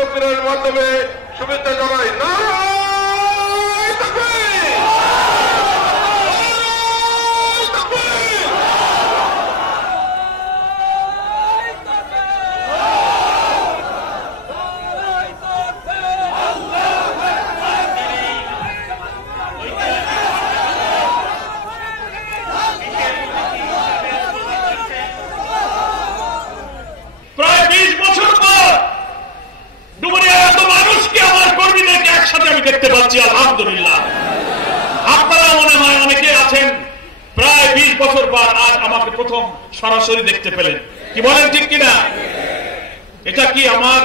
তকবীরের মাধ্যমে শুভেচ্ছা জানাই। নারায়ে তাকবীর, নারায়ে তাকবীর। প্রায় 20 বছর পর ডুমুরিয়ার এত মানুষকে, আমার কর্মীদেরকে একসাথে আমি দেখতে পাচ্ছি, আলহামদুলিল্লাহ। আপনারা মনে হয় অনেকে আছেন প্রায় 20 বছর পর আজ আমাকে প্রথম সরাসরি দেখতে পেলেন, কি বলেন ঠিক কিনা? এটা কি আমার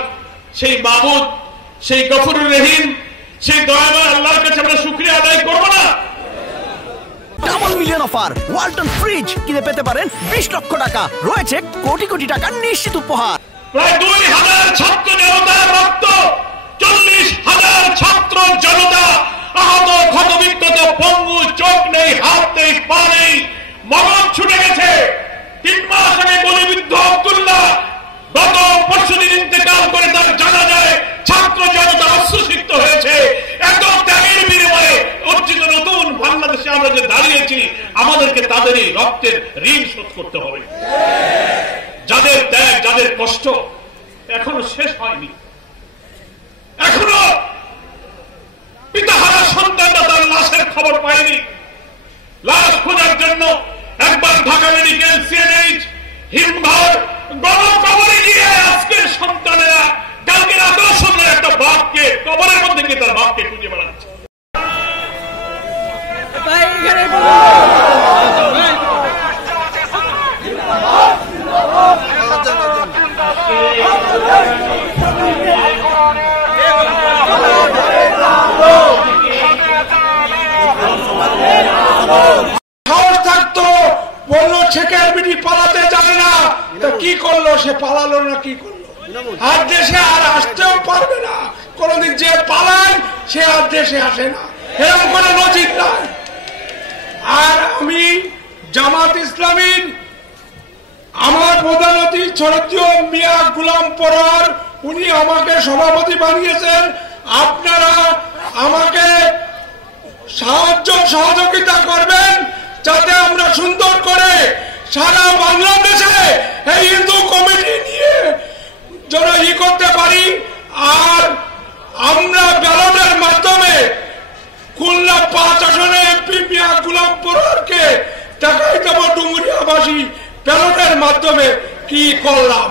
সেই মাবুদ, সেই গফুরুর রহিম, সেই দয়াময় আল্লাহর কাছে আমরা শুকরিয়া আদায় করবো না? Double million offer Walton fridge কিনে পেতে পারেন 20 লক্ষ টাকা, রয়েছে কোটি কোটি টাকার নিশ্চিত উপহার। প্রায় 2000 ছাত্র জনতার রক্ত, 40,000 ছাত্র জনতা আহত, ক্ষতবিক্ষত, পঙ্গু, চোখ নেই, হাত নেই, পা নেই, মগজ ছুটে গেছে। 3 মাস আগে গুলিবিদ্ধ আব্দুল্লাহ গত পরশুদিন ইন্তেকাল করে, তার জানা যায় ছাত্র জনতা অশ্রুসিক্ত হয়েছে। এত ত্যাগের বিনিময়ে অর্জিত নতুন বাংলাদেশে আমরা যে দাঁড়িয়েছি, আমাদেরকে তাদের এই রক্তের ঋণ শোধ করতে হবে। যাদের ত্যাগ, যাদের কষ্ট এখনো শেষ হয়নি, এখনো পিতাহারা সন্তানরা তার লাশের খবর পায়নি। লাশ খোঁজার জন্য একবার ঢাকা মেডিকেল, সিএনএইচ, হিমঘর, গণকবরে গিয়ে আজকে সন্তানেরা কালকে রাতেও শুনলেন একটা বাপকে কবরের মধ্যে গিয়ে তার বাপকে খুঁজে বেড়াচ্ছে। সাহস থাকতো, বললো শেখের বিটি পালাতে যায় না, তো কি করলো? সে পালালো না, কি করলো? আর দেশে আর আসতেও পারবে না কোনদিন। যে পালায় সে আর দেশে আসে না, এরকম কোনো নজির নাই। আর আমি জামাত ইসলামীর আমার প্রধান অতিথি শরীয়তুল্লাহ মিয়া গোলাম পরোয়ার, উনি আমাকে সভাপতি বানিয়েছেন। আপনারা আমাকে সাহায্য সহযোগিতা করবেন যাতে আমরা সুন্দর করে সারা বাংলাদেশে এই হিন্দু কমিটি নিয়ে যেন করতে পারি। আর আমরা ব্যালটের মাধ্যমে খুলনা 5 আসনে এমপি মিয়া গোলাম পরোয়ারকে দেখাই দেব ডুমুরিয়াবাসী ব্যালটের মাধ্যমে কি করলাম।